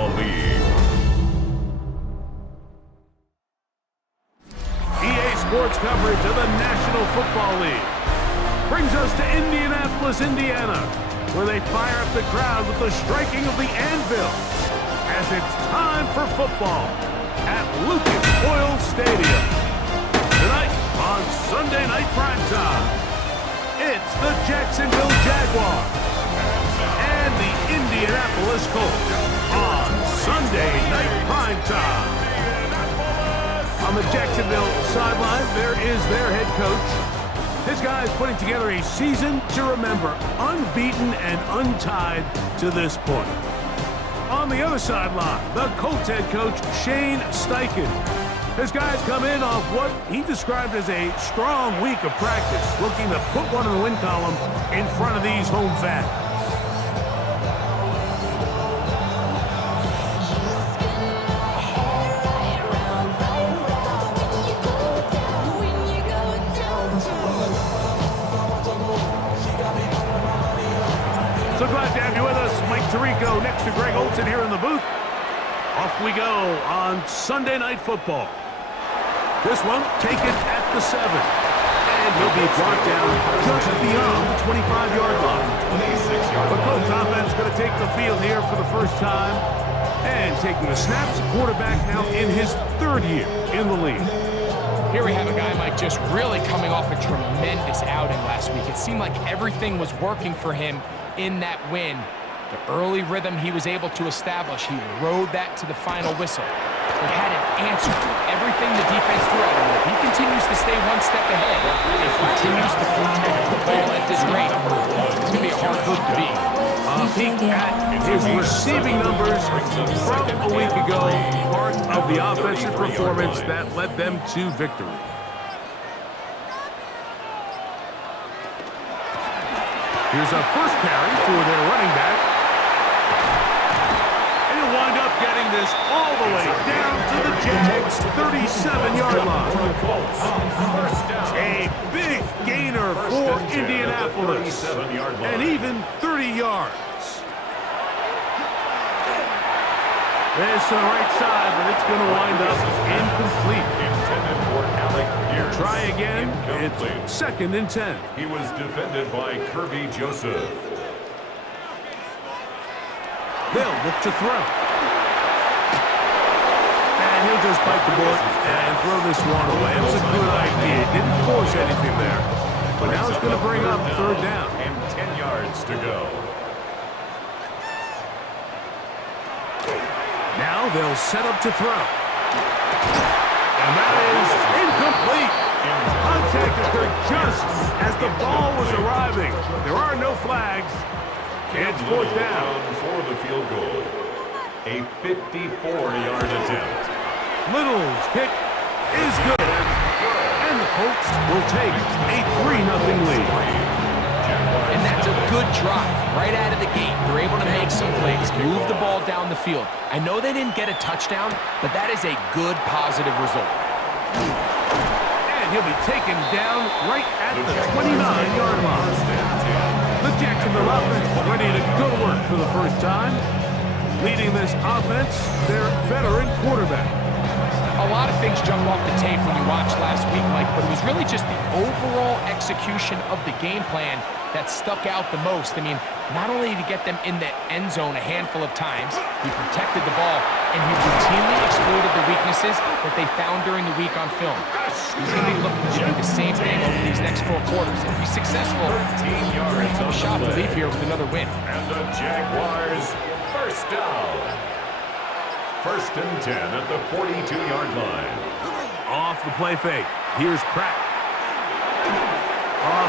Football League. EA Sports coverage of the National Football League brings us to Indianapolis, Indiana, where they fire up the crowd with the striking of the anvil as it's time for football at Lucas Oil Stadium. Tonight on Sunday Night Primetime, it's the Jacksonville Jaguars and the Indianapolis Colts on Sunday Night Primetime. On the Jacksonville sideline, there is their head coach. This guy is putting together a season to remember, unbeaten and untied to this point. On the other sideline, the Colts head coach, Shane Steichen. This guy's come in off what he described as a strong week of practice, looking to put one in the win column in front of these home fans. So glad to have you with us. Mike Tirico next to Greg Olson here in the booth. Off we go on Sunday Night Football. This one taken at the 7. And he'll be brought down just beyond the 25-yard line. The Colts offense going to take the field here for the first time. And taking the snaps, quarterback now in his 3rd year in the league. Here we have a guy, Mike, just really coming off a tremendous outing last week. It seemed like everything was working for him in that win. The early rhythm he was able to establish, he rode that to the final whistle. He had an answer for everything the defense threw at him. If he continues to stay one step ahead and continues to protect the ball at this rate, it's going to be a hard group to beat. A peek at his receiving numbers from a week ago, part of the offensive performance that led them to victory. Here's a first carry for their running back. And he'll wind up getting this all the way down to the Jags' 37-yard line. A big gainer for Indianapolis. And even 30 yards. This to the right side, but it's going to wind up incomplete. Try again. It's 2nd and 10. He was defended by Kirby Joseph. They'll look to throw. And he'll just bite the bullet and throw this one away. It was a good idea. Didn't force anything there. But now it's going to bring up 3rd down. And 10 yards to go. Now they'll set up to throw. And that is incomplete. Contact occurred just as the ball was arriving. There are no flags. It's 4th down. For the field goal. A 54-yard attempt. Little's kick is good. And the Colts will take a 3-0 lead. And that's a good drive right out of the gate. They're able to make some plays, move the ball down the field. I know they didn't get a touchdown, but that is a good positive result. And he'll be taken down right at the 29-yard line. The Jacksonville offense ready to go to work for the first time. Leading this offense, their veteran quarterback. A lot of things jump off the tape when you watched last week, Mike, but it was really just the overall execution of the game plan that stuck out the most. I mean, not only did he get them in the end zone a handful of times, he protected the ball, and he routinely exploited the weaknesses that they found during the week on film. He's going to be looking to do the same thing over these next 4 quarters. If he's successful, he's a shot to leave here with another win. And the Jaguars first down. 1st and 10 at the 42-yard line. Off the play fake. Here's Pratt.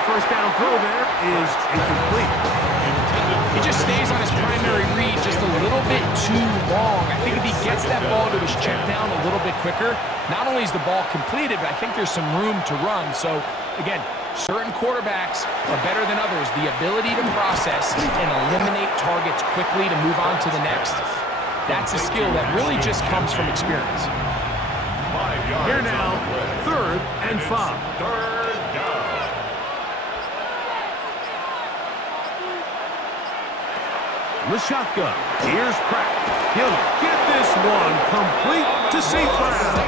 First down throw there is incomplete. He just stays on his primary read just a little bit too long. I think if he gets that ball to his check down a little bit quicker, not only is the ball completed, but I think there's some room to run. So, again, certain quarterbacks are better than others. The ability to process and eliminate targets quickly to move on to the next, that's a skill that really just comes from experience. Here now, 3rd and 5. 3rd down. The shotgun. Here's Pratt. He'll get this one complete to St. Brown.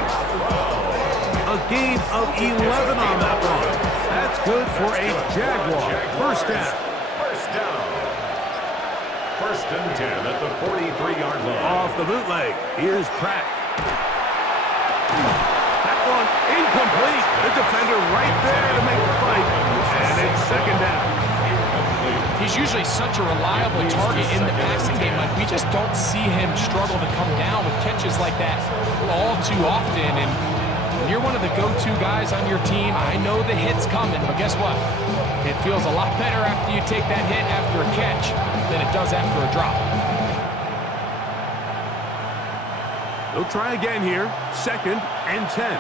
A gain of 11 on that one. That's good for a Jaguar first down. First down. First and 10 at the 43-yard line. Off the bootleg, here's Pratt. That one incomplete. The defender right there to make the fight. And it's second down. He's usually such a reliable target in the passing game. Like, we just don't see him struggle to come down with catches like that all too often. And when you're one of the go-to guys on your team, I know the hit's coming, but guess what? It feels a lot better after you take that hit after a catch than it does after a drop. They'll try again here. Second and 10.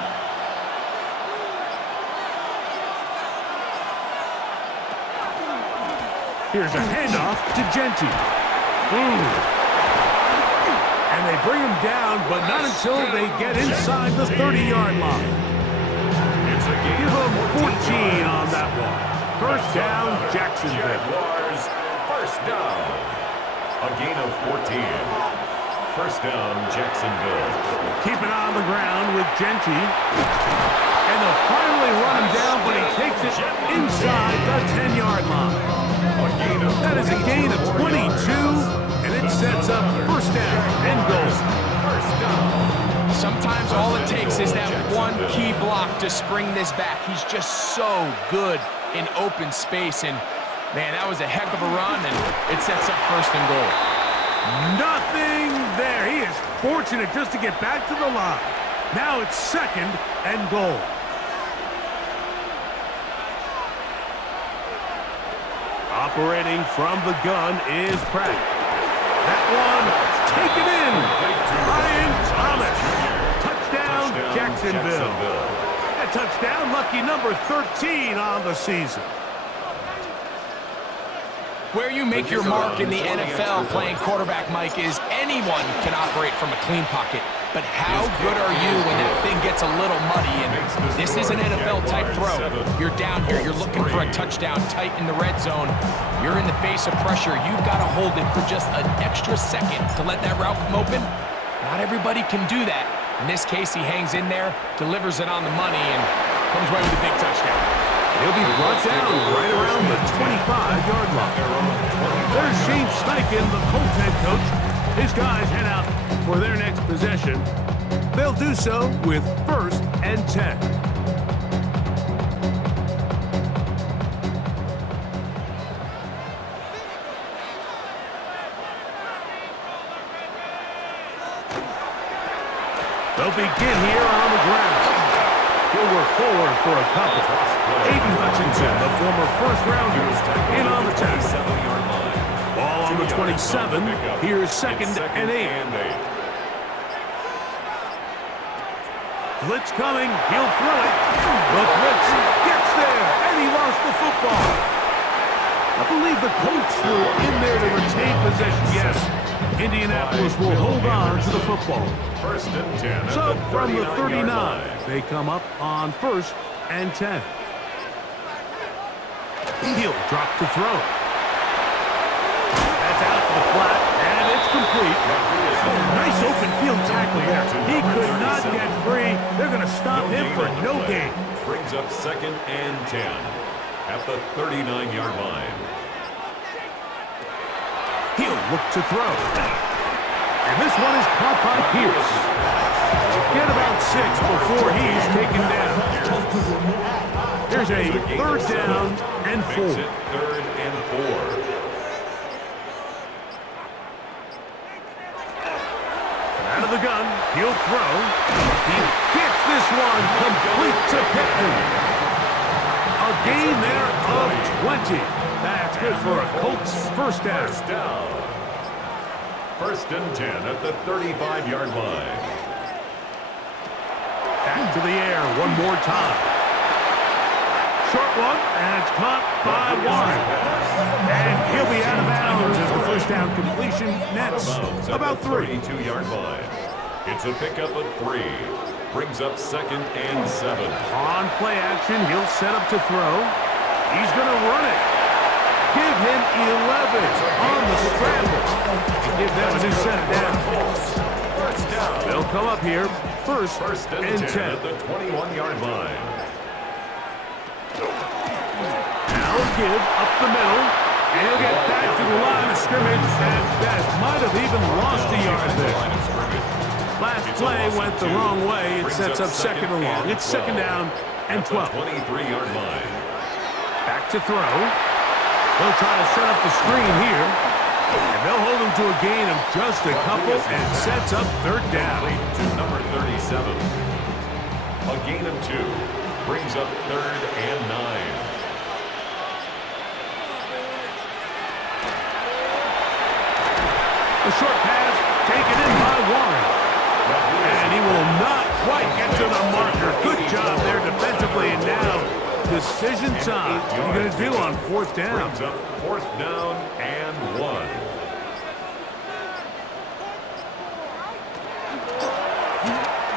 Here's a handoff to Genty. And they bring him down, but not until they get inside the 30-yard line. Give them 14 on that one. First down, Jacksonville. Jaguars, first down. A gain of 14. First down, Jacksonville. Keep it on the ground with Genty. And they'll finally run him down, but he takes it inside the 10-yard line. That is a gain of 22, and it sets up first down and goal. Sometimes all it takes is that one key block to spring this back. He's just so good in open space, and man, that was a heck of a run, and it sets up first and goal. Nothing there. He is fortunate just to get back to the line. Now it's second and goal. Operating from the gun is Pratt. That one taken in. Ryan Thomas. Touchdown, Jacksonville. A touchdown, lucky number 13 on the season. Where you make your mark in the NFL playing quarterback, Mike, is anyone can operate from a clean pocket. But how good are you when that thing gets a little muddy? And this is an NFL-type throw. You're down here. You're looking for a touchdown tight in the red zone. You're in the face of pressure. You've got to hold it for just an extra second to let that route come open. Not everybody can do that. In this case, he hangs in there, delivers it on the money, and comes away with a big touchdown. He'll be brought down right around the 25-yard line. There's Shane Steichen, the Colts head coach. His guys head out for their next possession. They'll do so with first and 10. They'll begin here on the ground. He'll work forward for a couple. Aiden Hutchinson, the former first-rounder, in on the tackle. Ball on the 27. Here's second and 8. Blitz coming. He'll throw it. The blitz gets there, and he lost the football. I believe the Colts were in there to retain possession. Yes, Indianapolis will hold on to the football. First and 10. So from the 39, they come up on first and 10. He'll drop to throw. That's out to the flat, and it's complete. Oh, nice open field tackle there. He could not get free. They're going to stop him for no gain. Brings up second and 10 at the 39-yard line. He'll look to throw. And this one is caught by Pierce. Get about 6 before he's taken down. Here's a third down and 4. Makes it third and 4. Out of the gun, he'll throw. He gets this one complete to Pittman. A gain there of 20. That's good for a Colts first down. First and 10 at the 35-yard line. Back to the air one more time. Short one, and it's caught by Warren. And he'll be out of bounds as the first down completion nets about 3. 32-yard line. It's a pickup of 3. Brings up second and 7. On play action, he'll set up to throw. He's going to run it. Give him 11 on the scramble. Give them a new set of downs. come up here. First and 10. At the 21-yard line. Now give up the middle. And he'll get back to the line of scrimmage. And that might have even lost a yard there. Last play went the wrong way. It sets up second and long. It's second down and 12. 23-yard line. Back to throw. They'll try to set up the screen here. And they'll hold him to a gain of just a couple and sets up third down. To number 37. A gain of 2. Brings up third and 9. A short pass taken in by Warren. And he will not quite get to the marker. Good job there defensively. And now decision time. What are you going to do on fourth down? Brings up fourth down and 1.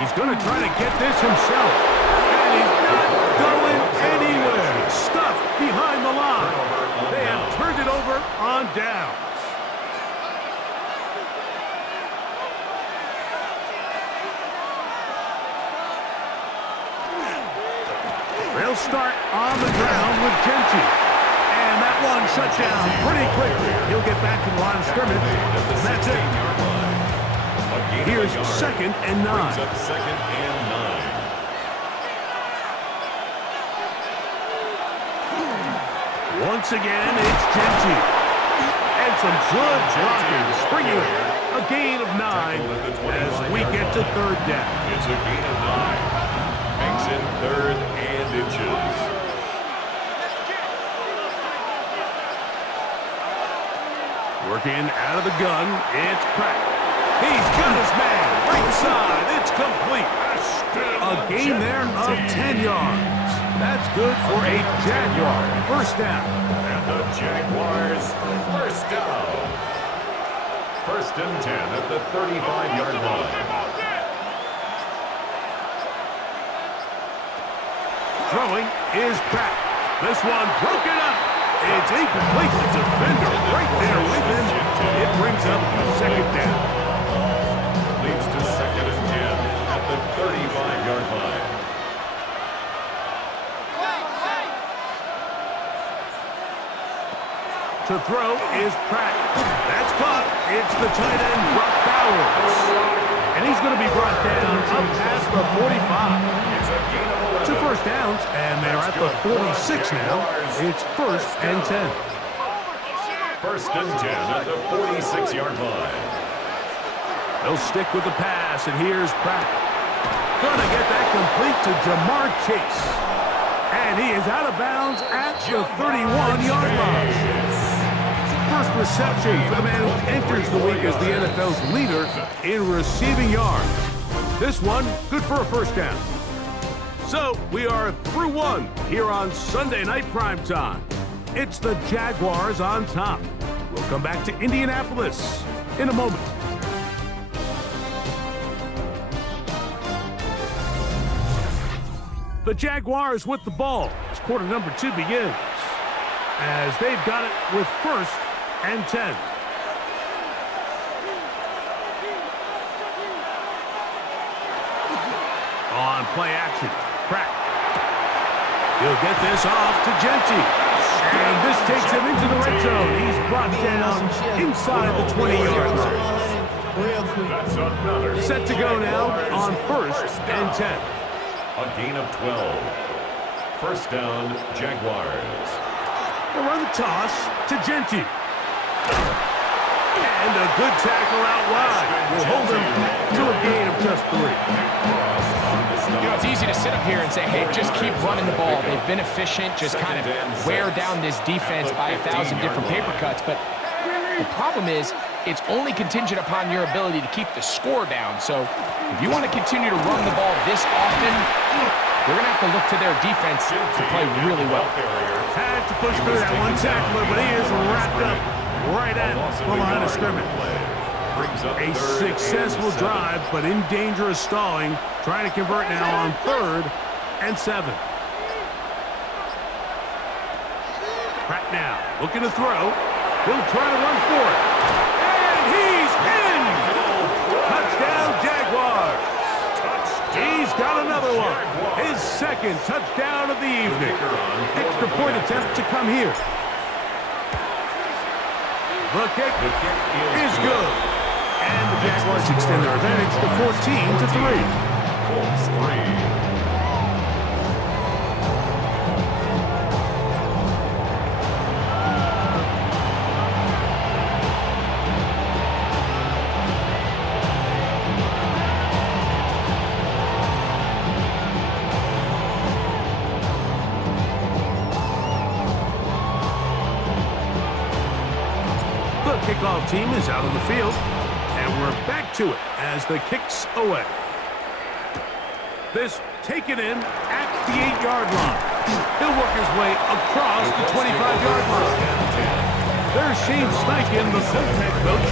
He's going to try to get this himself. And he's not going anywhere. Stuffed behind the line. They have turned it over on downs. They'll start on the ground with Genty. And that one shut down pretty quickly. He'll get back to the line of scrimmage. And that's it. Here's second and 9. Second and 9. Once again, it's Genty. And some good blocking. Springer, a gain of 9 as we get to third down. It's a gain of 9. Makes it third and inches. Working out of the gun, it's Pratt. He's got his man. Right side, it's complete. A gain there of 10 yards. That's good for a Jaguar. First down. And the Jaguars first down. First and 10 at the 35-yard line. Throwing is Pratt. This one broken up. It's incomplete. The defender right there with him. It brings up second down. Leads to second and 10 at the 35-yard line. To throw is Pratt. That's caught. It's the tight end, Brock Bowers. And he's going to be brought down up past the 45. Two first downs, and they're at the 46 now. It's first and 10. First and 10 at the 46-yard line. They'll stick with the pass, and here's Pratt. Gonna get that complete to Jamar Chase. And he is out of bounds at the 31-yard line. First reception for the man who enters the week as the NFL's leader in receiving yards. This one, good for a first down. So, we are through one here on Sunday Night Primetime. It's the Jaguars on top. We'll come back to Indianapolis in a moment. The Jaguars with the ball as quarter number 2 begins. As they've got it with first and 10. On play action. Pratt. He'll get this off to Genty. And this takes him into the red zone. He's brought down inside the 20-yard line. Set to go now on first and 10. A gain of 12. First down, Jaguars. They'll run the toss to Genty. And a good tackle out wide. Will hold him to a gain of just 3. You know, it's easy to sit up here and say, hey, just keep running the ball. They've been efficient, just kind of wear down this defense by 1,000 different paper cuts. But the problem is, it's only contingent upon your ability to keep the score down. So if you want to continue to run the ball this often, they're going to have to look to their defense to play really well. Had to push through that one tackler, but he is wrapped up right at the line of scrimmage. A successful drive, but in danger of stalling. Trying to convert now on third and 7. Pratt now looking to throw. He'll try to run for it. And he's in! Touchdown, Jaguars! second touchdown of the evening. Extra point attempt to come here. The kick is good. And the Jaguars extend their advantage to 14-3. Colts 3. Kickoff team is out on the field, and we're back to it as the kick's away. This taken in at the 8-yard line. He'll work his way across the 25-yard line. There's Shane Steichen, the Colts head coach.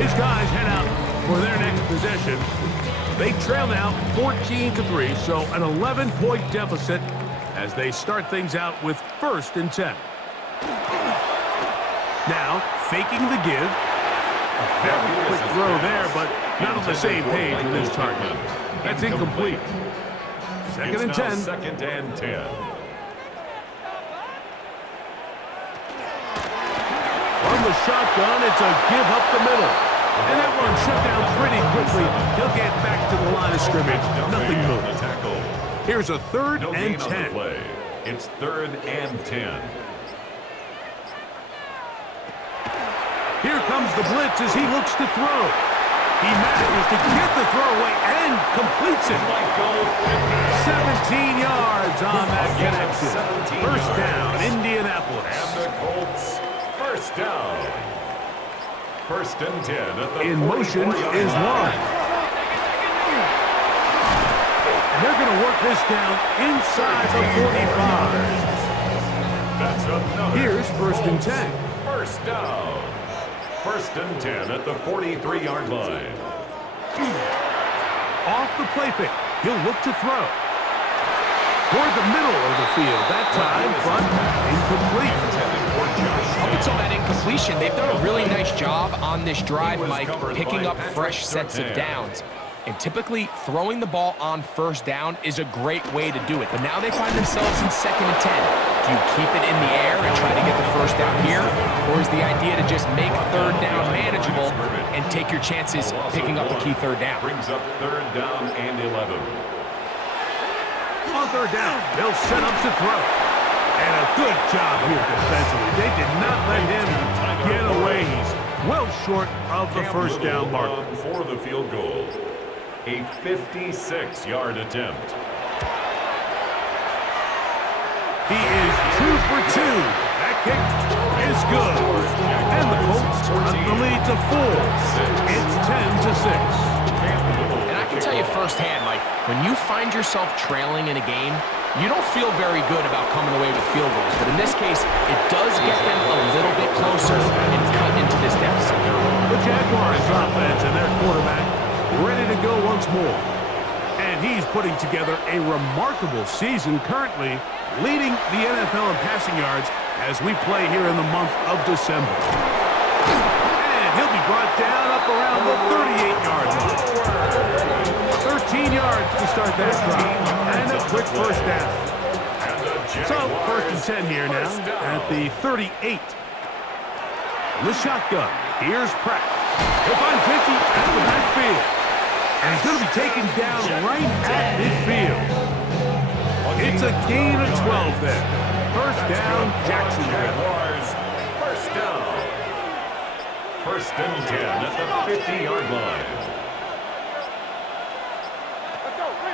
His guys head out for their next possession. They trail now 14-3, so an 11-point deficit as they start things out with 1st and 10. Now, faking the give. A very quick throw there, but not on the same page with his target. That's incomplete. 2nd and 10. 2nd and 10. From the shotgun, it's a give up the middle. And that one shut down pretty quickly. He'll get back to the line of scrimmage. Nothing moved. Here's a 3rd and 10. It's 3rd and 10. Here comes the blitz as he looks to throw. He manages to get the throw away and completes it. 17 yards on that connection. 1st down, Indianapolis. And the Colts, 1st down. 1st and 10 at the in motion is one. They're going to work this down inside the 45. That's another. Here's 1st and 10. 1st down. 1st and 10 at the 43-yard line. Off the play fake. He'll look to throw. Toward the middle of the field that time, but incomplete. Up until that incompletion, they've done a really nice job on this drive, Mike, picking up fresh sets of downs. And typically, throwing the ball on 1st down is a great way to do it. But now they find themselves in 2nd and 10. Do you keep it in the air and try to get the 1st down here? Or is the idea to just make 3rd down manageable and take your chances picking up a key 3rd down? Brings up 3rd down and 11. On 3rd down, they'll set up to throw. And a good job here defensively. They did not let him get away. He's well short of the 1st down mark. For the field goal. A 56-yard attempt. He is 2 for 2. That kick is good. And the Colts cut the lead to 4. It's 10-6. And I can tell you firsthand, Mike, when you find yourself trailing in a game, you don't feel very good about coming away with field goals. But in this case, it does get them a little bit closer and cut into this deficit. The Jaguars offense and their quarterback ready to go once more. And he's putting together a remarkable season currently, leading the NFL in passing yards as we play here in the month of December. And he'll be brought down up around the 38-yard line. 13 yards to start that drive. And a quick 1st down. So, 1st and 10 here now at the 38. The shotgun. Here's Pratt. He'll find Jenky at the backfield. And he's going to be taken down right at midfield. It's a gain of 12 there. 1st down, Jacksonville. 1st down. 1st and 10 at the 50-yard line.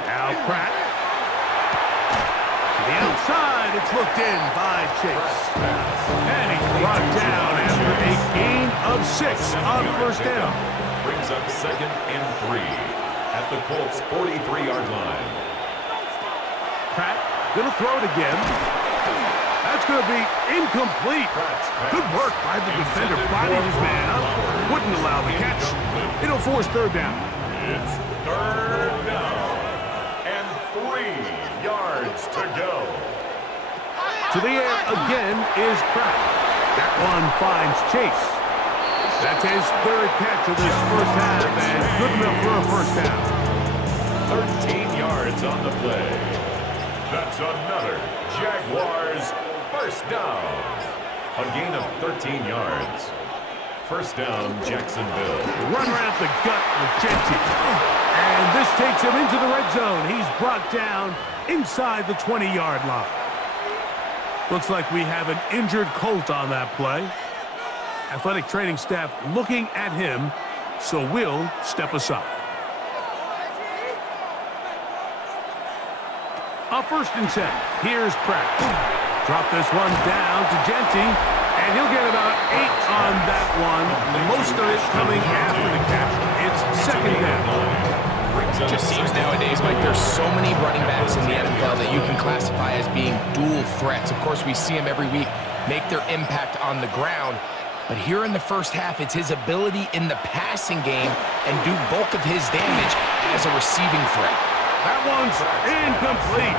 Now Pratt. To the outside, it's looked in by Chase. And he's brought down after a gain of 6 on 1st down. Brings up 2nd and 3 at the Colts 43-yard line. Pratt gonna throw it again. That's gonna be incomplete. Good work by the defender, bodied his man up, wouldn't allow the catch. It'll force 3rd down. It's 3rd down and 3 yards to go. To the air again is Pratt. That one finds Chase. That's his 3rd catch of this 1st half, and good enough for a 1st down. 13 yards on the play. That's another Jaguars first down. A gain of 13 yards. First down, Jacksonville. Run right up the gut with Genty. And this takes him into the red zone. He's brought down inside the 20-yard line. Looks like we have an injured Colt on that play. Athletic training staff looking at him, so we'll step aside. A 1st and 10. Here's Pratt. Drop this one down to Genty, and he'll get about 8 on that one. Most of it coming after the catch. It's 2nd down. It just seems nowadays, Mike, there's so many running backs in the NFL that you can classify as being dual threats. Of course, we see them every week make their impact on the ground. But here in the first half, it's his ability in the passing game and do bulk of his damage as a receiving threat. That one's incomplete.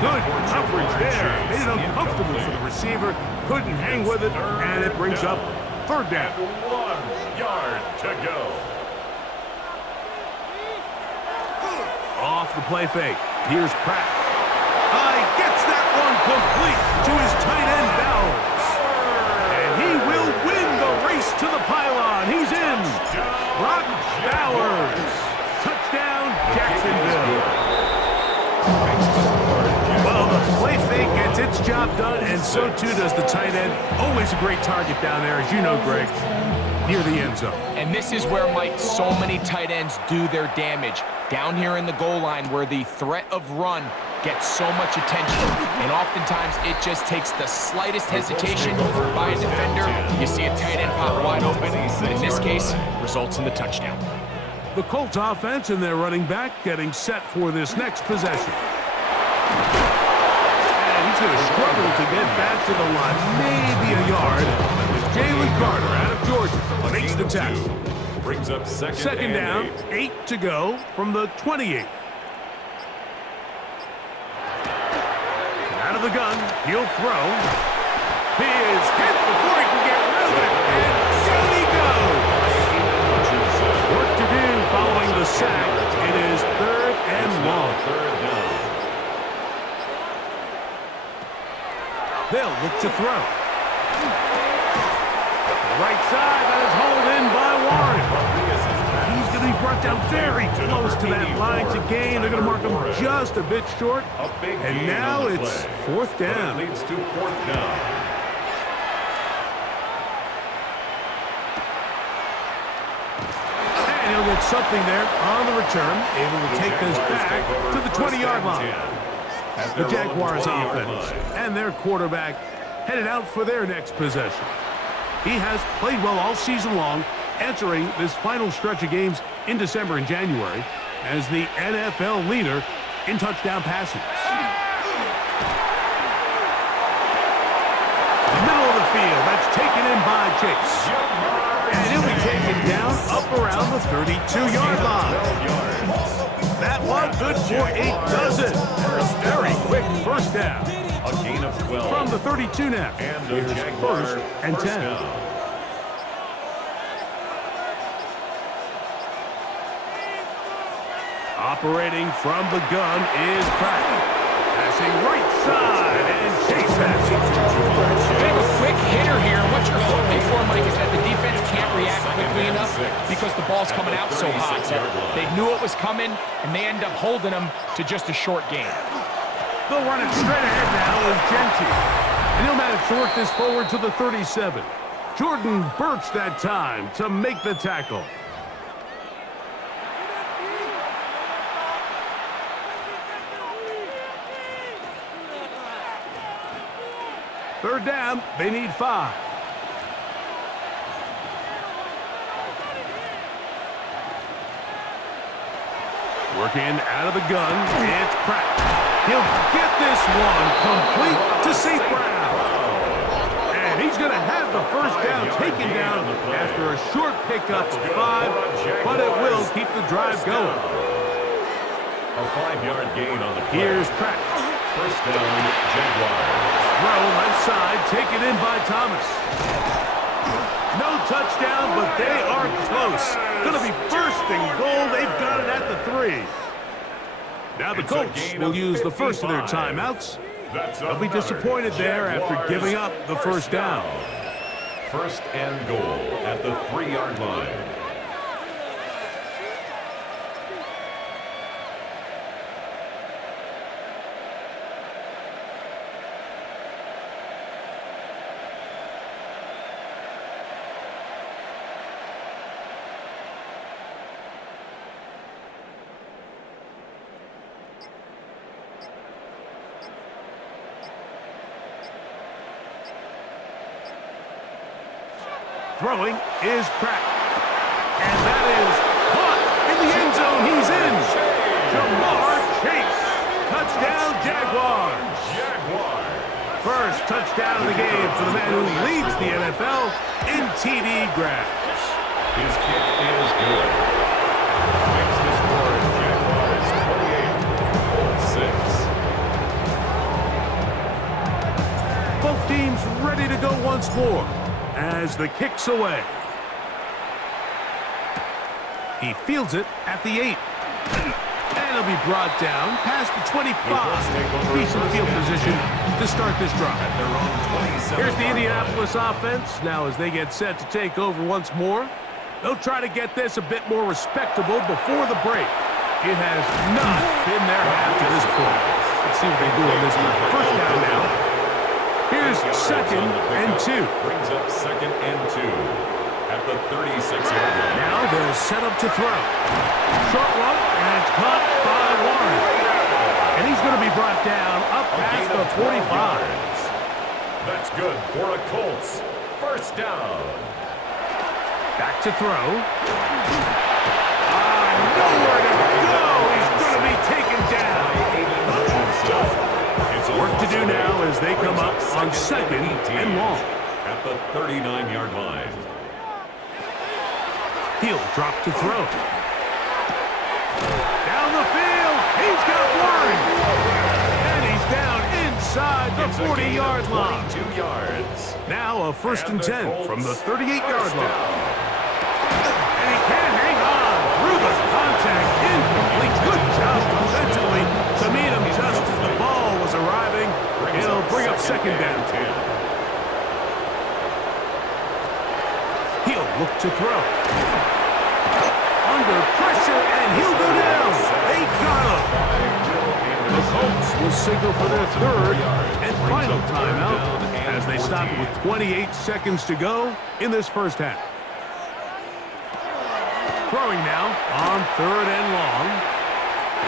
Good coverage there. Made it uncomfortable for the receiver. Couldn't hang with it, and it brings up 3rd down. 1 yard to go. Off the play fake. Here's Pratt. Gets that one complete to his tight end, Bowers. And he will win the race to the pylon. He's in. Brock Bowers. Touchdown, Jacksonville. Well, the play fake gets its job done, and so too does the tight end. Always a great target down there, as you know, Greg, near the end zone. And this is where, Mike, so many tight ends do their damage. Down here in the goal line where the threat of run gets so much attention. And oftentimes it just takes the slightest hesitation by a defender. You see a tight end pop wide open. In this case, results in the touchdown. The Colts offense and their running back getting set for this next possession. And he's going to struggle to get back to the line, maybe a yard. Jalen Carter out of Georgia makes the tackle. Brings up second down, 8 to go from the 28. Out of the gun, he'll throw. He is hit before he can get rid of it, and down he goes. Work to do following the sack. It is 3rd and long. They'll look to throw. Right side, that is hauled in by Warren. He's going to be brought down very close to that line to gain. They're going to mark him just a bit short. And now it's 4th down. Leads to 4th down. And he'll get something there on the return. Able to take this back to the 20-yard line. The Jaguars offense and their quarterback headed out for their next possession. He has played well all season long, entering this final stretch of games in December and January as the NFL leader in touchdown passes. Middle of the field, that's taken in by Chase. And he'll be taken down up around the 32-yard line. That one good for a dozen. Very quick 1st down. A gain of 12. From the 32 now. And here's 1st and 10. Operating from the gun is Pratt. Passing right side, and Chase has it. Bit of a quick hitter here. What you're hoping for, Mike, is that the defense can't react quickly enough because the ball's coming out so hot. They knew it was coming, and they end up holding them to just a short gain. They'll run it straight ahead now with Genty. And he'll manage to work this forward to the 37. Jordan Birch that time to make the tackle. Third down, they need 5. Working out of the gun, it's Pratt. He'll get this one complete to St. Brown. And he's going to have the 1st down taken down after a short pickup of 5, but it will keep the drive going. A 5-yard gain on the play. Here's Pratt. 1st down, Jaguars. Throw left side, taken in by Thomas. No touchdown, but they are close. Going to be 1st and goal. They've got it at the 3. Now the Colts will use the first of their timeouts. They'll be disappointed there after giving up the first down. First and goal at the 3-yard line. Throwing is Pratt. And that is caught in the end zone. He's in. Jamar Chase. Touchdown, Jaguars. First touchdown of the game for the man who leads the NFL in TD grabs. His kick is good. Makes the score Jaguars 28-6. Both teams ready to go once more as the kick's away. He fields it at the 8. And he'll be brought down past the 25. Decent field position to start this drive. Here's the Indianapolis offense now as they get set to take over once more. They'll try to get this a bit more respectable before the break. It has not been their half to this point. Let's see what they do on this one. First down now. Here's second and 2. Brings up second and 2 at the 36-yard line. Now they'll set up to throw. Short one, and it's caught by Warren. And he's going to be brought down up past the 45. That's good for a Colts. First down. Back to throw. Nowhere to go. He's going to be taken down. Work to do now as they come up on second and long. At the 39-yard line. He'll drop to throw. Down the field. He's got Warren. And he's down inside the 40-yard line. 22 yards. Now a first and 10 from the 38-yard line. And he can't hang on through the contact. Incomplete. Good job defensively to meet him just as the ball was arriving. It'll bring up second down. He'll look to throw. Under pressure, and he'll go down. They got him. The Colts will signal for their third and final timeout as they stop with 28 seconds to go in this first half. Throwing now on third and long.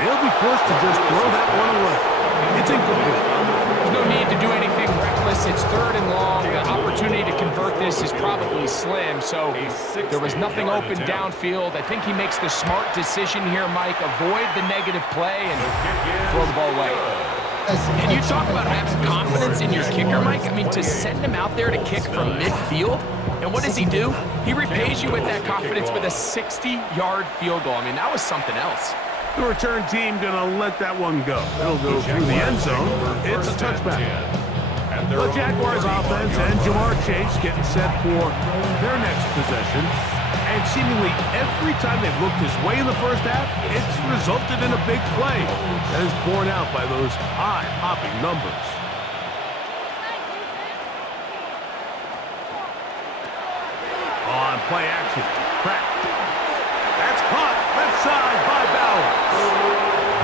They'll be forced to just throw that one away. It's incomplete. There's no need to do anything reckless. It's third and long. The opportunity to convert this is probably slim, so there was nothing open downfield. I think he makes the smart decision here, Mike. Avoid the negative play and throw the ball away. And you talk about having confidence in your kicker, Mike. I mean, to send him out there to kick from midfield, and what does he do? He repays you with that confidence with a 60-yard field goal. I mean, that was something else. The return team going to let that one go. It'll go through the end zone. It's a touchback. The Jaguars offense and Jamar Chase getting set for their next possession. And seemingly every time they've looked his way in the first half, it's resulted in a big play that is borne out by those eye-popping numbers. On play action, Pratt. That's caught left side by Bauer.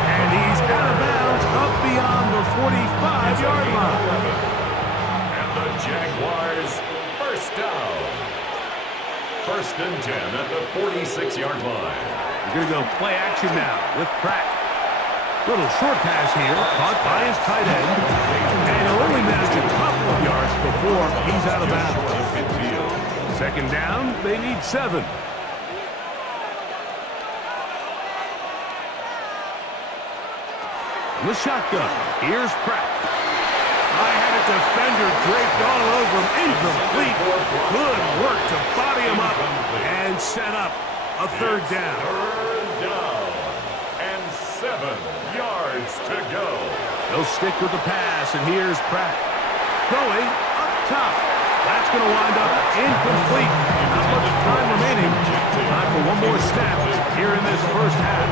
And he's out of bounds up beyond the 45-yard line. And the Jaguars first down. First and 10 at the 46-yard line. We're going to go play action now with Pratt. Little short pass here, caught by his tight end. And he'll only manage a couple of yards before he's out of bounds. Second down, they need 7. The shotgun. Here's Pratt. I had a defender draped all over him. Incomplete. Good work to body him up and set up a third down. Third down and 7 yards to go. They'll stick with the pass, and here's Pratt. Going up top. That's going to wind up incomplete. Not much time remaining. Time for one more snap here in this first half.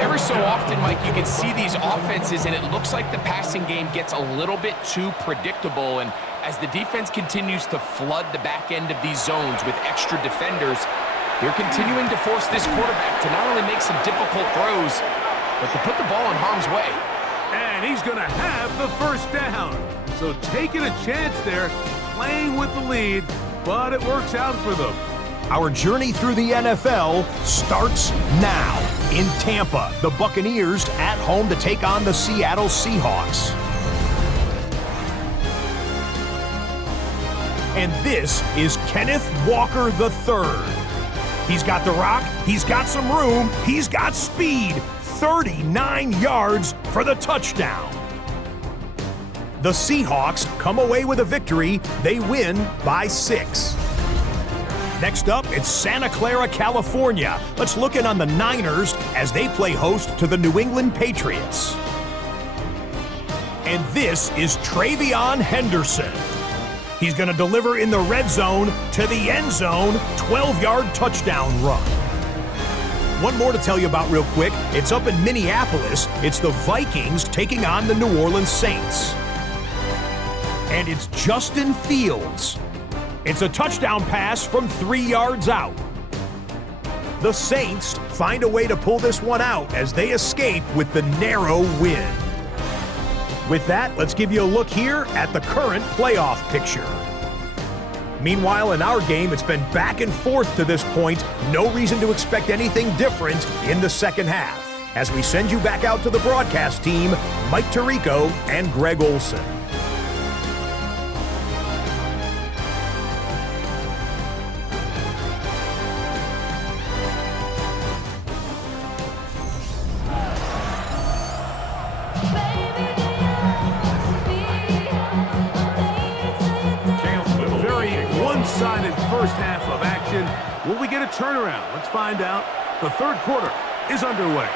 Every so often, often, Mike, you can see these offenses, and it looks like the passing game gets a little bit too predictable. And as the defense continues to flood the back end of these zones with extra defenders, they're continuing to force this quarterback to not only make some difficult throws, but to put the ball in harm's way. And he's going to have the first down. So taking a chance there, playing with the lead, but it works out for them. Our journey through the NFL starts now. In Tampa, the Buccaneers at home to take on the Seattle Seahawks. And this is Kenneth Walker III. He's got the rock, he's got some room, he's got speed. 39 yards for the touchdown. The Seahawks come away with a victory. They win by 6. Next up, it's Santa Clara, California. Let's look in on the Niners as they play host to the New England Patriots. And this is Travion Henderson. He's going to deliver in the red zone to the end zone, 12-yard touchdown run. One more to tell you about real quick. It's up in Minneapolis. It's the Vikings taking on the New Orleans Saints. And it's Justin Fields. It's a touchdown pass from 3 yards out. The Saints find a way to pull this one out as they escape with the narrow win. With that, let's give you a look here at the current playoff picture. Meanwhile, in our game, it's been back and forth to this point. No reason to expect anything different in the second half. As we send you back out to the broadcast team, Mike Tirico and Greg Olson. One-sided first half of action. Will we get a turnaround? Let's find out. The third quarter is underway.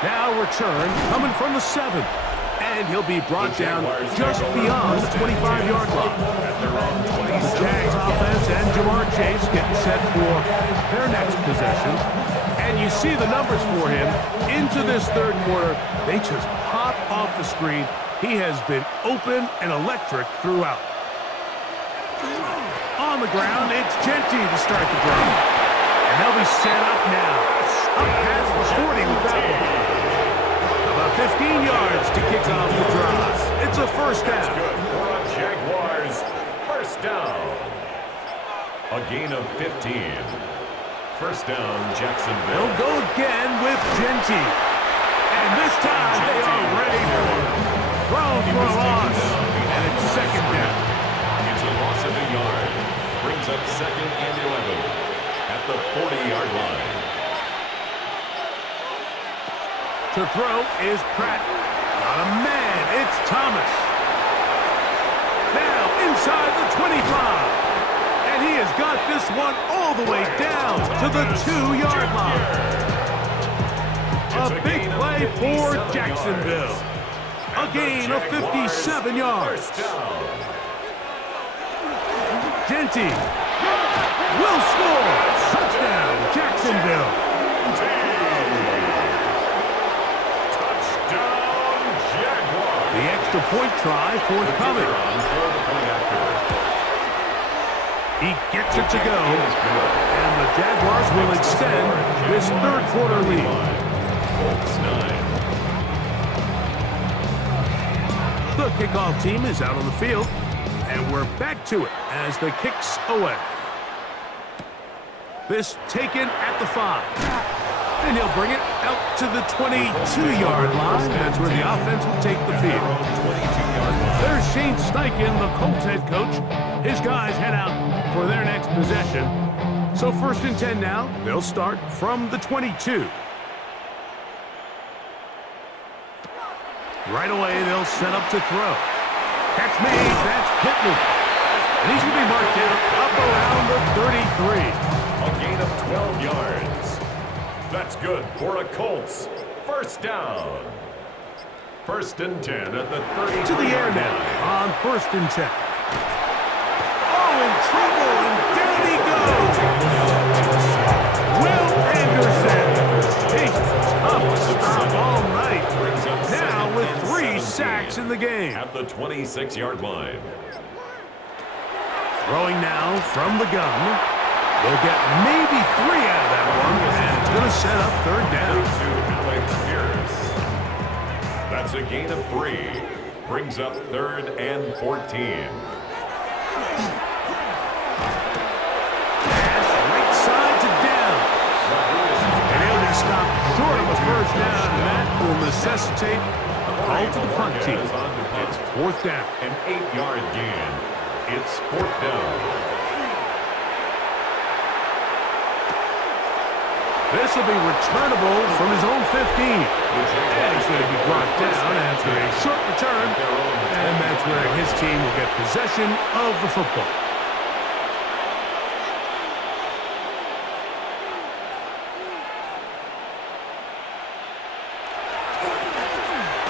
Now return coming from the 7. And he'll be brought down just beyond the 25-yard line. The Jags offense and Jamar Chase getting set for their next possession. And you see the numbers for him into this third quarter. They just pop off the screen. He has been open and electric throughout. On the ground, it's Genty to start the drive. And they'll be set up now. Up past the 40 with that one. About 15 yards to kick off the drive. It's a first down. That's good for a Jaguars first down. A gain of 15. First down, Jacksonville. They'll go again with Genty. And this time they are ready for it. Thrown for a loss. And it's second down. It's a loss of a yard. Brings up second and 11 at the 40-yard line. To throw is Pratt. Not a man, it's Thomas. Now inside the 25. And he has got this one all the way down to the 2-yard line. A big play for Jacksonville. A gain of 57 yards. Genty will score. Touchdown, Jacksonville. Touchdown, Jaguars. The extra point try forthcoming. He gets it to go. And the Jaguars will extend this third quarter lead. The kickoff team is out on the field. And we're back to it as the kick's away. This taken at the 5. And he'll bring it out to the 22-yard line. That's where the offense will take the field. There's Shane Steichen, the Colts head coach. His guys head out for their next possession. So first and 10 now. They'll start from the 22. Right away, they'll set up to throw. Catch made, that's Pittman. And he's going to be marked down up around the 33. A gain of 12 yards. That's good for the Colts. First down. First and 10 at the 30. To the air now on first and 10. Oh, in trouble, and down he goes. Will Anderson. He's tough to stop points in the game. At the 26-yard line. Throwing now from the gun. They'll get maybe 3 out of that one, and it's going to set up third down. To Alex Pierce. That's a gain of 3. Brings up 3rd and 14. Pass right side to down. And he'll be stopped short of a first down, and that will necessitate a call to the punt team. It's 4th down. An 8-yard gain. It's 4th down. This will be returnable from his own 15. And he's going to be brought down after a short return. And that's where his team will get possession of the football.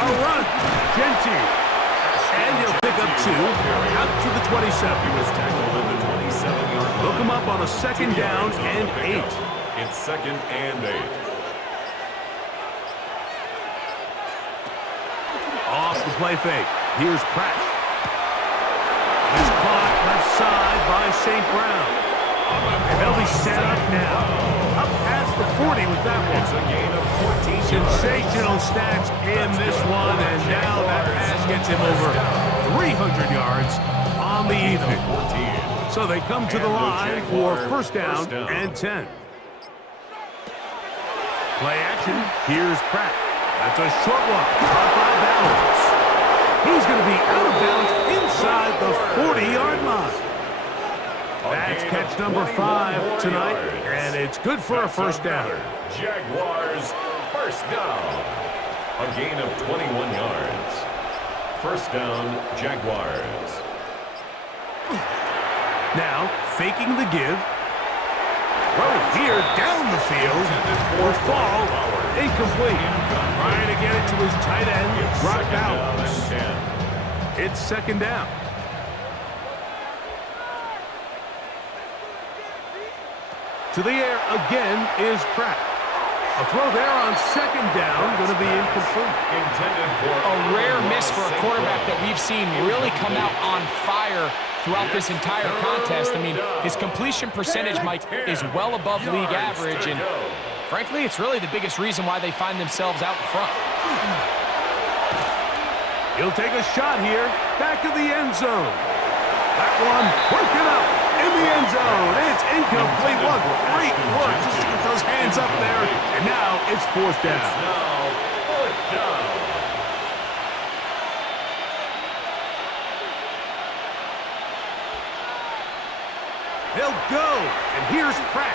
A run. Genty. And he'll pick up 2 out to the 27. He was tackled at the 27-yard line. Look him up on a 2nd down and 8. It's 2nd and 8. Off the play fake. Here's Pratt. He's caught left side by St. Brown. And they'll be set up now. Up past the 40 with that one. It's a gain of 14. Sensational stats in this one, and now that pass gets him over 300 yards on the evening. So they come to the line for first down and 10. Play action. Here's Pratt. That's a short one. Caught by Bowers. He's going to be out of bounds inside the 40-yard line. That's catch number 5 tonight, and it's good for a first down. Jaguars first down. A gain of 21 yards. First down, Jaguars. Now, faking the give. Throw here down the field or fall incomplete. Trying to get it to his tight end, Brock Bowers. It's 2nd down. To the air again is Pratt. A throw there on 2nd down, going to be incomplete. Intended for A rare miss for a quarterback that we've seen really come out on fire throughout this entire contest. I mean, his completion percentage, Mike, is well above league average, and frankly, it's really the biggest reason why they find themselves out in front. He'll take a shot here, back of the end zone. That one, working up in the end zone. It's incomplete. What great work just to get those hands up there. And now it's 4th down. now 4th down. They'll go, and here's Pratt.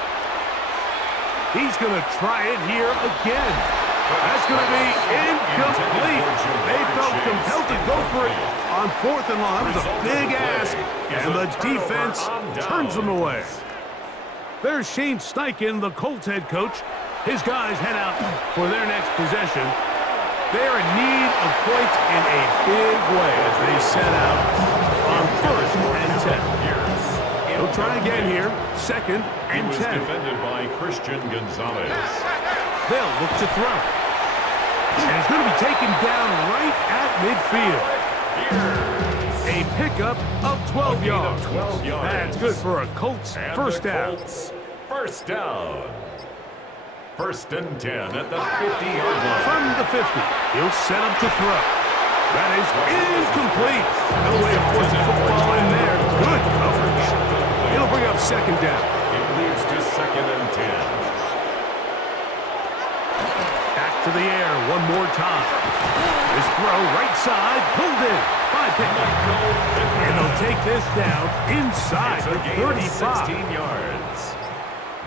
He's going to try it here again. That's going to be incomplete. They felt compelled to go for it on 4th and long. That was a big ask, and the defense turns them away. There's Shane Steichen, the Colts head coach. His guys head out for their next possession. They're in need of points in a big way as they set out on 1st and 10. He'll try again here, 2nd and 10. Defended by Christian Gonzalez. They'll look to throw. And he's going to be taken down right at midfield. A pickup of 12 yards. 12 yards. That's good for a Colts And first the down. Colts first down. 1st and 10 at the 50-yard line. From the 50, he'll set up to throw. That is incomplete. No way to force the football in there. Good coverage. He'll bring up 2nd down. It leads to 2nd and 10. Back to the air one more time. His throw right side, pulled in by Pickett. And they'll take this down inside It's a the gain of 35. 16 yards.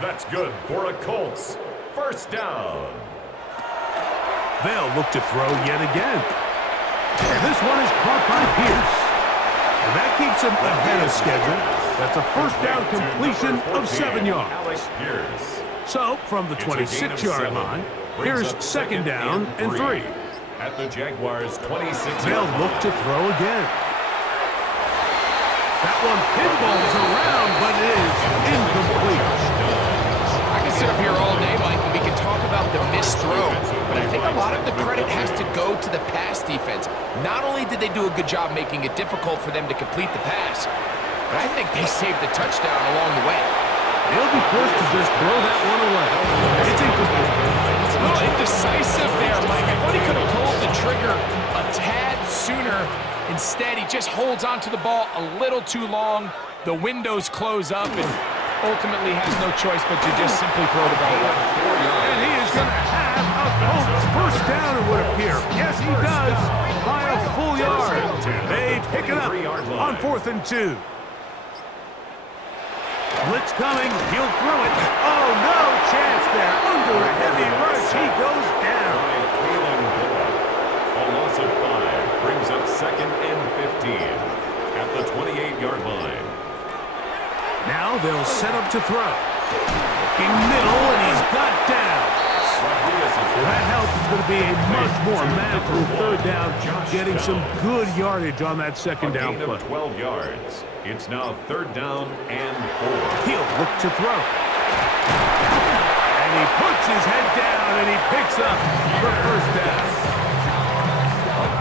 That's good for a Colts first down. They'll look to throw yet again. And this one is caught by Pierce. And that keeps him ahead of schedule. That's a first down completion of 7 yards. Alex Pierce. So, from the 26-yard line, here's 2nd down and 3. At the Jaguars' 26. They'll look to throw again. That one pinballs around, but it is incomplete. I can sit up here all day, Mike, and we can talk about the missed throw, but I think I'm lot of the credit has to go to the pass defense. Not only did they do a good job making it difficult for them to complete the pass, but I think they saved the touchdown along the way. He'll be forced to just throw that one away. It's incomplete. A little indecisive there, Mike. I thought he could have pulled the trigger a tad sooner. Instead, he just holds onto the ball a little too long. The windows close up, and ultimately has no choice but to just simply throw the ball away. And he is going to have a first down, it would appear. Yes, he does, by a full yard. They pick it up on 4th and 2. Blitz coming, he'll throw it. Oh, no chance there. Under a heavy rush, he goes down. A loss of 5 brings up 2nd and 15 at the 28-yard line. Now they'll set up to throw. In middle, and he's got down. That help is going to be a much more man-proof third down, getting some good yardage on that second down play. A gain of 12 yards. It's now 3rd down and 4. He'll look to throw. And he puts his head down, and he picks up the first down.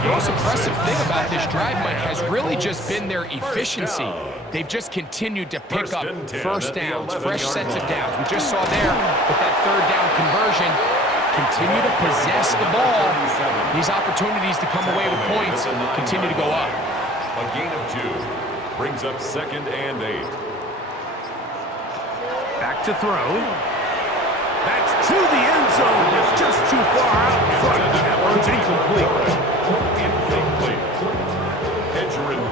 The most impressive thing about this drive, Mike, has really just been their efficiency. They've just continued to pick up first downs, fresh sets of downs. We just saw there with that 3rd down conversion, continue to possess the ball. These opportunities to come away with points continue to go up. A gain of 2 brings up 2nd and 8. Back to throw. That's to the end zone. Just too far out in front. That one's incomplete.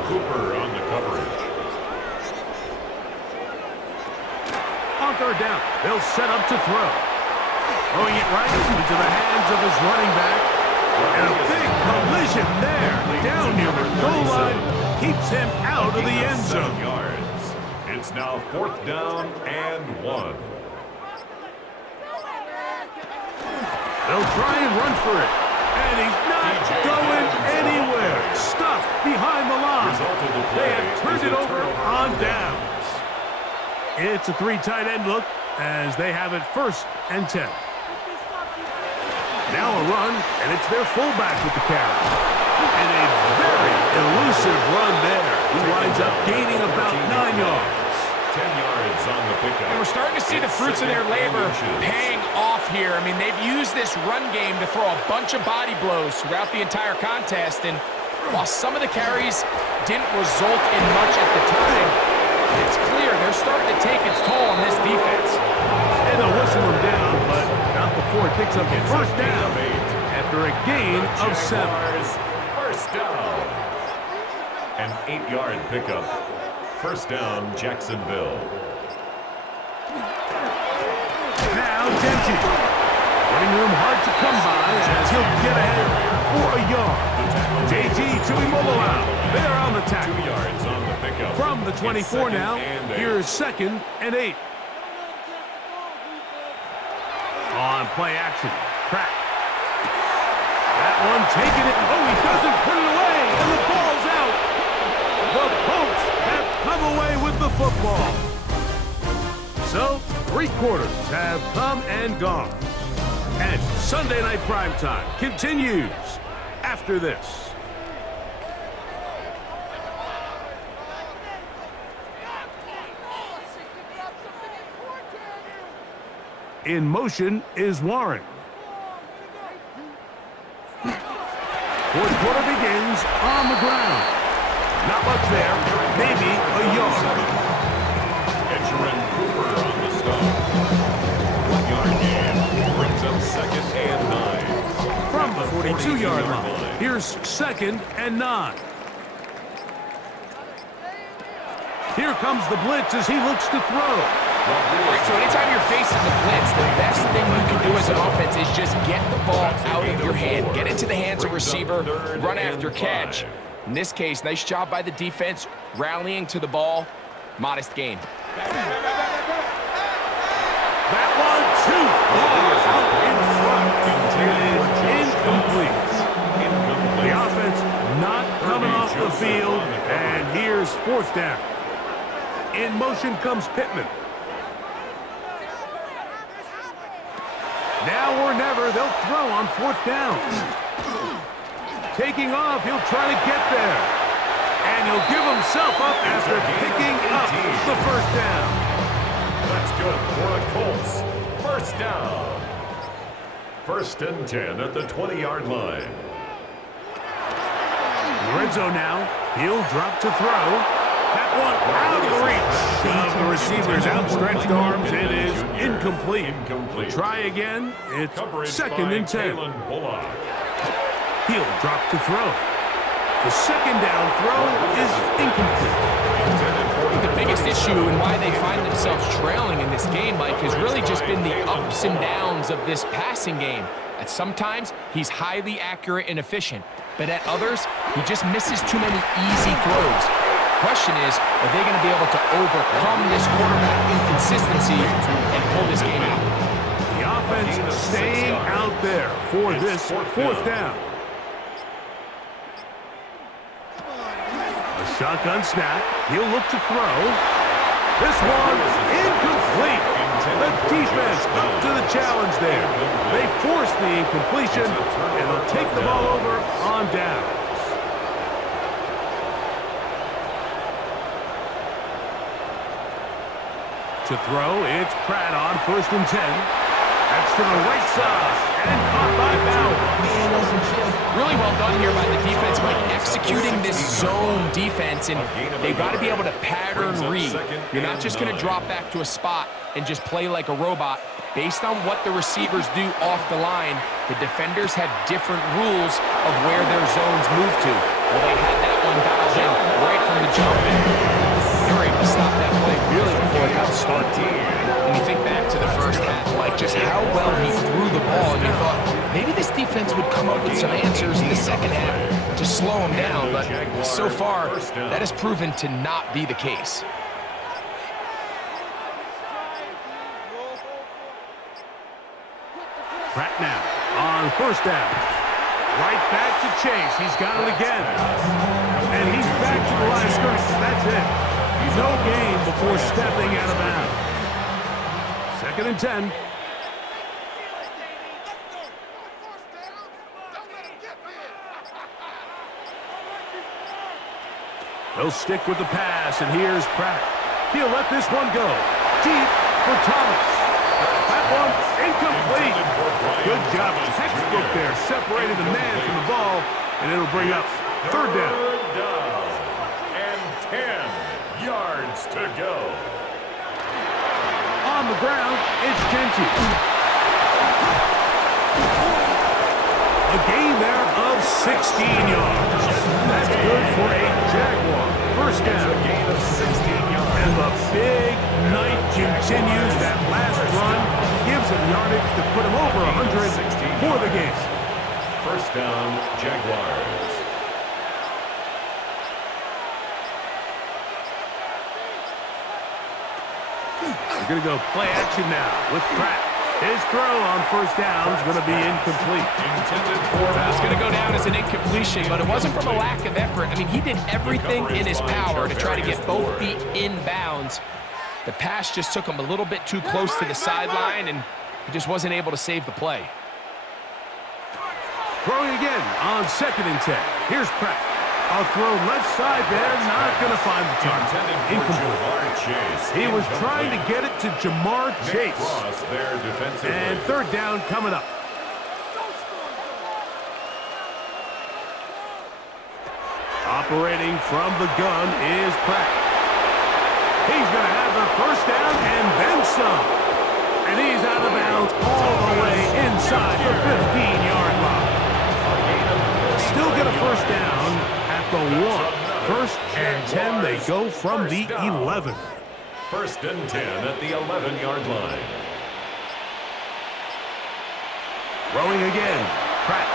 Cooper on the coverage. On 3rd down, they'll set up to throw. Throwing it right into the hands of his running back. And a big collision there. Down near the goal line. Keeps him out of the end zone. Yards. It's now 4th down and 1. They'll try and run for it. And he's not going anywhere. Stuffed behind the line. They have turned it over on downs. It's a 3 tight end look as they have it 1st and 10. Now a run, and it's their fullback with the carry. And a very elusive run there. He winds up gaining about 9 yards. 10 yards on the pickup. And we're starting to see the fruits of their labor paying off here. I mean, they've used this run game to throw a bunch of body blows throughout the entire contest. And while some of the carries didn't result in much at the time, it's clear they're starting to take its toll on this defense. And they'll whistle him down, but not before it picks up a first down after a gain of 7. First down. An 8-yard pickup. First down, Jacksonville. Now Denton. Running room hard to come by as he'll get ahead for a yard. JT to Immola. They're on the tackle. 2 yards on the pickup. From the 24 now, here's 2nd and 8. On play action. Crack. That one taking it. Oh, he doesn't put it away, and the ball's out. The Colts have come away with the football. So, 3 quarters have come and gone. And Sunday Night Primetime continues after this. In motion is Warren. 4th quarter begins on the ground. Not much there, maybe a yard. Cooper on the stop. 1-yard gain brings up 2nd and 9. From the 42-yard line, here's 2nd and 9. Here comes the blitz as he looks to throw. So anytime you're facing the blitz, the best thing you can do as an offense is just get the ball out of your hand. Get into the hands of receiver, run after catch. In this case, nice job by the defense, rallying to the ball. Modest gain. That one too far out in front. It is incomplete. The offense not coming off the field, and here's 4th down. In motion comes Pittman. Now we're or never, they'll throw on 4th down. Taking off, he'll try to get there. And he'll give himself up after picking up the 1st down. That's good for the Colts. 1st down. 1st and 10 at the 20-yard line. Red zone now. He'll drop to throw. That one out of the reach of the receiver's outstretched arms. It is incomplete. Try again. It's 2nd and 10. He'll drop to throw. The 2nd down throw is incomplete. The biggest issue and why they find themselves trailing in this game, Mike, has really just been the ups and downs of this passing game. At sometimes, he's highly accurate and efficient, but at others, he just misses too many easy throws. Question is, are they going to be able to overcome this quarterback inconsistency and pull this game out? The offense staying out there for this 4th down. A shotgun snap. He'll look to throw. This one incomplete. The defense up to the challenge there. They force the incompletion, and they'll take the ball over on down. To throw, it's Pratt on 1st and 10. That's to the right side, and caught by Bauer. Really well done here by the defense, Mike, executing this zone defense, and they've got to be able to pattern read. You're not just going to drop back to a spot and just play like a robot. Based on what the receivers do off the line, the defenders have different rules of where their zones move to. Well, they had that one dialed in right from the jump. They were able to stop that play really before it got started. And you think back to the first half, like just how well he threw the ball, and you thought maybe this defense would come up with some answers in the 2nd half to slow him down, but so far, that has proven to not be the case. Pratt now on 1st down. Right back to Chase. He's got it again. And he's back to the line of scrimmage. That's it. No gain before stepping out of bounds. 2nd and 10. They'll stick with the pass, and here's Pratt. He'll let this one go. Deep for Thomas. That one incomplete. Good job. Textbook there. Separated the man from the ball, and it'll bring up 3rd down. 3rd down. And 10 yards to go. On the ground, it's Genty. A gain there of 16 yards. That's good for a Jaguar. 1st down. A gain of 16 yards. And the big night continues. That last run gives him yardage to put him over 100 for the game. 1st down, Jaguars. We're going to go play action now with Pratt. His throw on 1st down is going to be incomplete. It's going to go down as an incompletion, but it wasn't from a lack of effort. I mean, he did everything in his power to try to get both feet in bounds. The pass just took him a little bit too close to the sideline, and he just wasn't able to save the play. Throwing again on 2nd and 10. Here's Pratt. I'll throw left side there, not going to find the target. Incomplete. He was trying to get it to Jamar Chase. And 3rd down coming up. Operating from the gun is Pratt. He's going to have the 1st down and then some. And he's out of bounds all the way inside the 15-yard line. Still get a 1st down. The 1st and 10, they go from the 11. 1st and 10 at the 11-yard line. Throwing again, Pratt.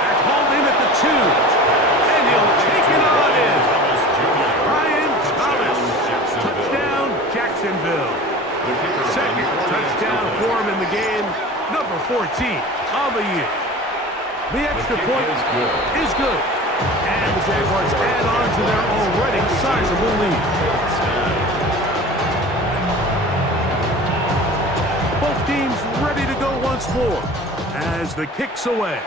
That's hauled in at the 2. And he'll take it on in. Brian Thomas. Touchdown, Jacksonville. 2nd touchdown for him in the game. Number 14 on the year. The extra point is good. And the Jaguars add on to their already sizable lead. Both team's ready to go once more as the kick's away.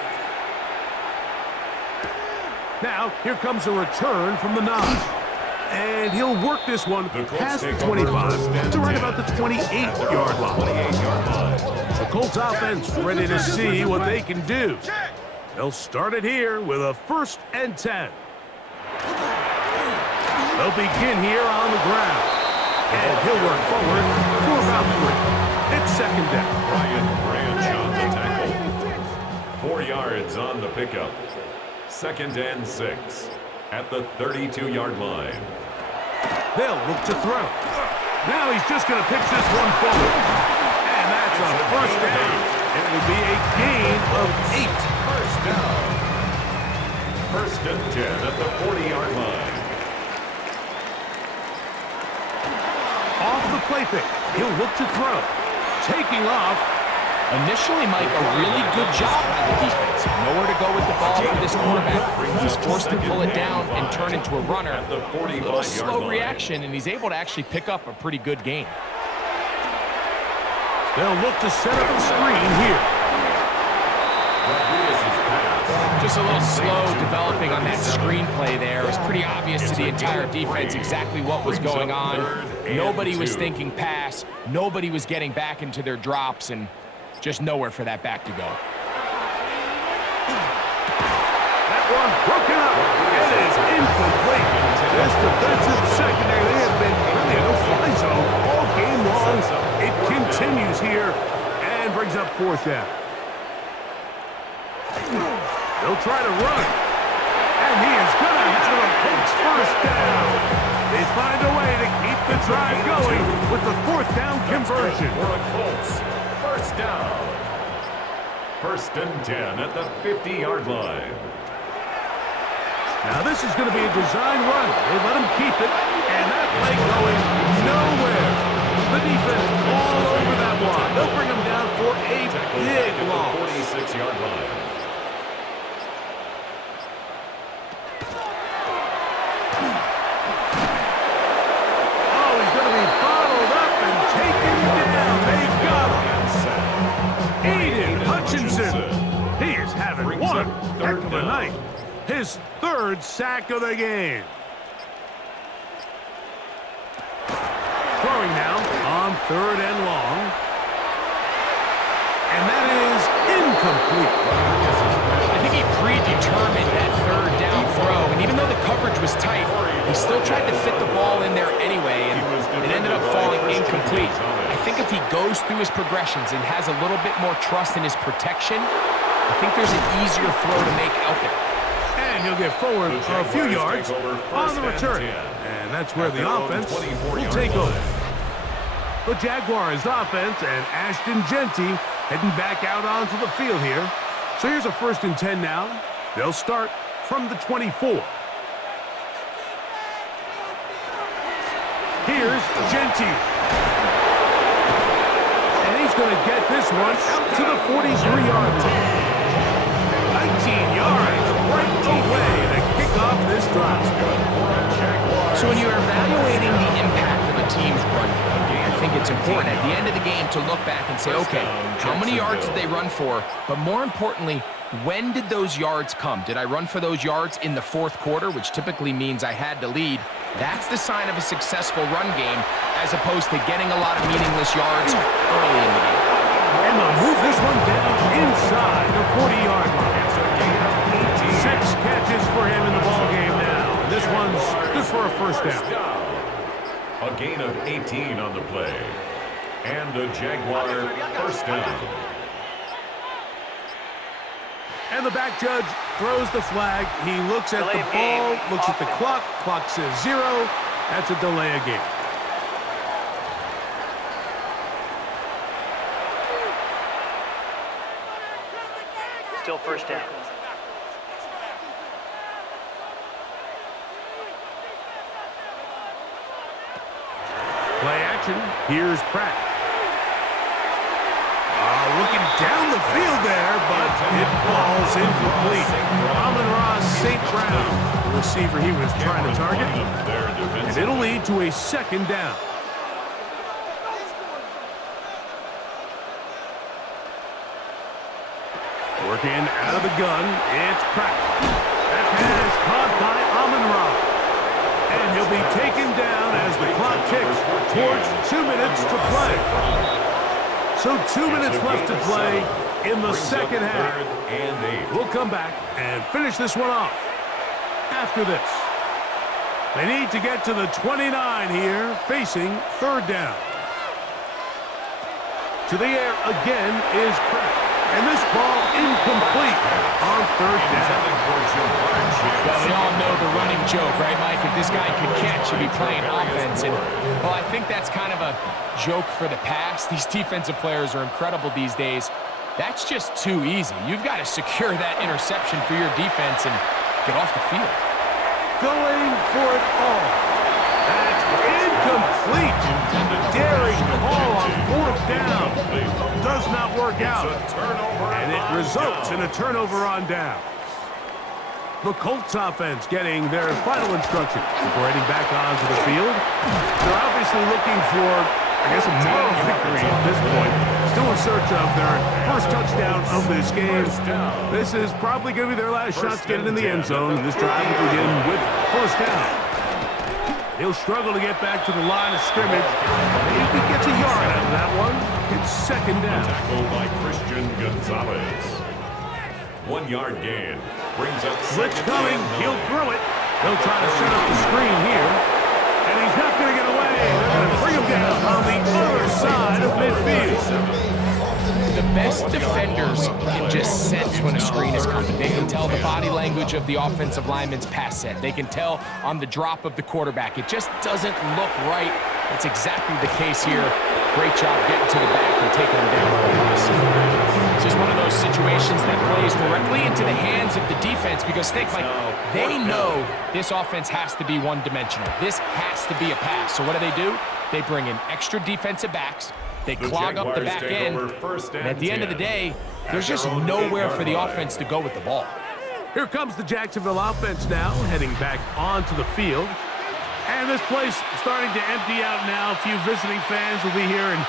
Now, here comes a return from the 9. And he'll work this one past the 25 to right about the 28-yard line. The Colts offense ready to see what they can do. They'll start it here with a 1st and 10. They'll begin here on the ground. And he'll work forward for about 3. It's 2nd down. Brian Branch on the tackle. 4 yards on the pickup. 2nd and 6 at the 32-yard line. They'll look to throw. Now he's just going to pitch this one forward. And that's a 1st down. It will be a gain of 8. 1st down. 1st and 10 at the 40-yard line. Off the play fake. He'll look to throw. Taking off. Initially, Mike, a really good job by the defense. Nowhere to go with the ball for this quarterback. He's forced to pull it down and turn into a runner. A little slow reaction, and he's able to actually pick up a pretty good gain. They'll look to set up a screen here. Just a little slow developing on that screenplay there. It was pretty obvious to the entire defense exactly what was going on. Nobody was thinking pass. Nobody was getting back into their drops, and just nowhere for that back to go. That one broken up. It is incomplete. This defensive secondary, they have been really in a fly zone all game long. It continues here and brings up 4th down. They'll try to run. And he is going to have a Colts 1st down. They find a way to keep the drive going with the 4th down conversion. For a Colts 1st down. 1st and 10 at the 50-yard line. Now this is going to be a design run. They let him keep it, and that play going nowhere. The defense all over that one. They'll bring him down for a big loss. 46-yard line. Oh, he's going to be bottled up and taken down. They got him. Aiden Hutchinson. He is having one heck of a night. His 3rd sack of the game. Throwing now on 3rd and long. And that is incomplete. I think he predetermined that 3rd down throw, and even though the coverage was tight, he still tried to fit the ball in there anyway, and it ended up falling incomplete. I think if he goes through his progressions and has a little bit more trust in his protection, I think there's an easier throw to make out there. And he'll get forward a few yards on the return. And that's where the offense will take over. The Jaguars offense and Ashton Genty heading back out onto the field here. So here's a 1st and 10 now. They'll start from the 24. Here's Genty. And he's going to get this one out to the 43-yard line. 19 yards right away to kick off this drive. So when you're evaluating the impact of a team's run game, I think it's important at the end of the game to look back and say, okay, how many yards did they run for? But more importantly, when did those yards come? Did I run for those yards in the 4th quarter, which typically means I had to lead? That's the sign of a successful run game, as opposed to getting a lot of meaningless yards early in the game. And they'll move this one down inside the 40-yard line. 6 catches for him in the ballgame now. And this one's good for a 1st down. A gain of 18 on the play. And a Jaguar 1st down. And the back judge throws the flag. He looks at the ball, looks at the clock. Clock says 0. That's a delay of game. Still 1st down. Play action. Here's Pratt. Looking down the field there, but it falls incomplete. Amon-Ra St. Brown, the receiver he was trying to target. And it'll lead to a 2nd down. Working out of the gun, it's Pratt. That pass caught by Amon-Ra. And he'll be taken down as the clock ticks towards 2 minutes to play. So 2 minutes left to play in the second half. We'll come back and finish this one off after this. They need to get to the 29 here, facing third down. To the air again is Pratt. And this ball incomplete on third down. Well, we all know the running joke, right, Mike? If this guy could catch, he'd be playing offense. And, well, I think that's kind of a joke for the past. These defensive players are incredible these days. That's just too easy. You've got to secure that interception for your defense and get off the field. Going for it all. That's incomplete. Daring call on fourth down. Does not work out. And it results in a turnover on downs. The Colts offense getting their final instructions before heading back onto the field. They're obviously looking for, I guess, a moral victory at this point. Still in search of their first touchdown of this game. This is probably going to be their last shot to get it in the end zone. This drive will begin with first down. He'll struggle to get back to the line of scrimmage. Maybe he gets a yard out of that one. It's second down. Tackled by Christian Gonzalez. 1 yard gain. Brings up Blitz coming. He'll throw it. They'll try to set up the screen here. And he's not going to get away. They're going to bring him down on the other side of midfield. The best defenders can just sense when a screen is coming. They can tell the body language of the offensive lineman's pass set. They can tell on the drop of the quarterback. It just doesn't look right. That's exactly the case here. Great job getting to the back and taking them down for a loss. This is one of those situations that plays directly into the hands of the defense because they know this offense has to be one-dimensional. This has to be a pass. So what do? They bring in extra defensive backs. They clog up the back end, and at the end of the day, there's just nowhere for the offense to go with the ball. Here comes the Jacksonville offense now, heading back onto the field. And this place starting to empty out now. A few visiting fans will be here and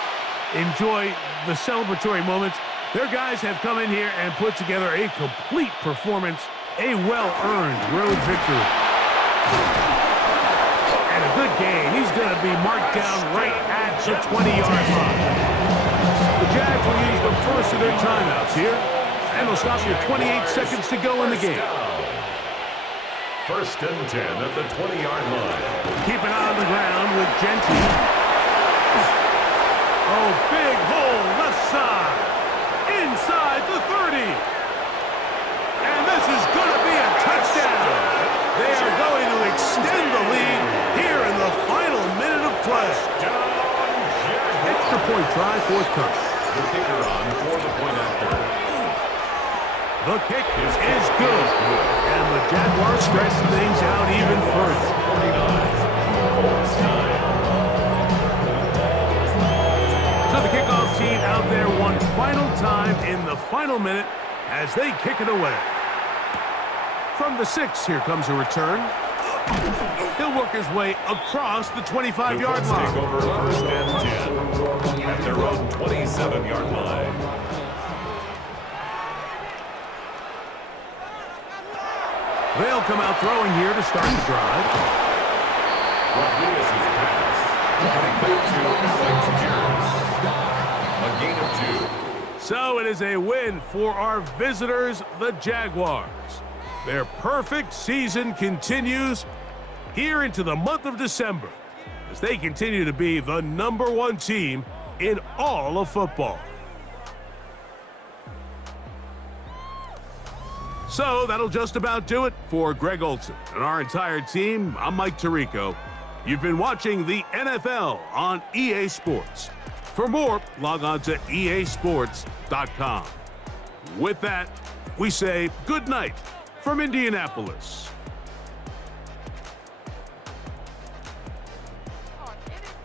enjoy the celebratory moments. Their guys have come in here and put together a complete performance, a well-earned road victory. And a good gain. He's going to be marked down right at the 20-yard line. The Jags will use the first of their timeouts here, and they'll stop here 28 seconds to go in the game. First and 10 at the 20-yard line. Keep it on the ground with Gentry. Oh, big hole left side. Inside the 30. And this is going to be a touchdown. They are going to extend the lead here in the final minute of play. Extra point try, fourth cut. The kicker on for the point after. The kick is good. And the Jaguars stretch things out even further. 49. So the kickoff team out there one final time in the final minute as they kick it away. From the 6, here comes a return. He'll work his way across the 25-yard line. Take over first and 10 at their own 27-yard line. They'll come out throwing here to start the drive. Rodriguez's pass. Coming back to Alex Pierce. A gain of 2. So it is a win for our visitors, the Jaguars. Their perfect season continues here into the month of December as they continue to be the #1 team in all of football. So that'll just about do it for Greg Olson and our entire team. I'm Mike Tirico. You've been watching the NFL on EA Sports. For more, log on to easports.com. With that, we say good night from Indianapolis.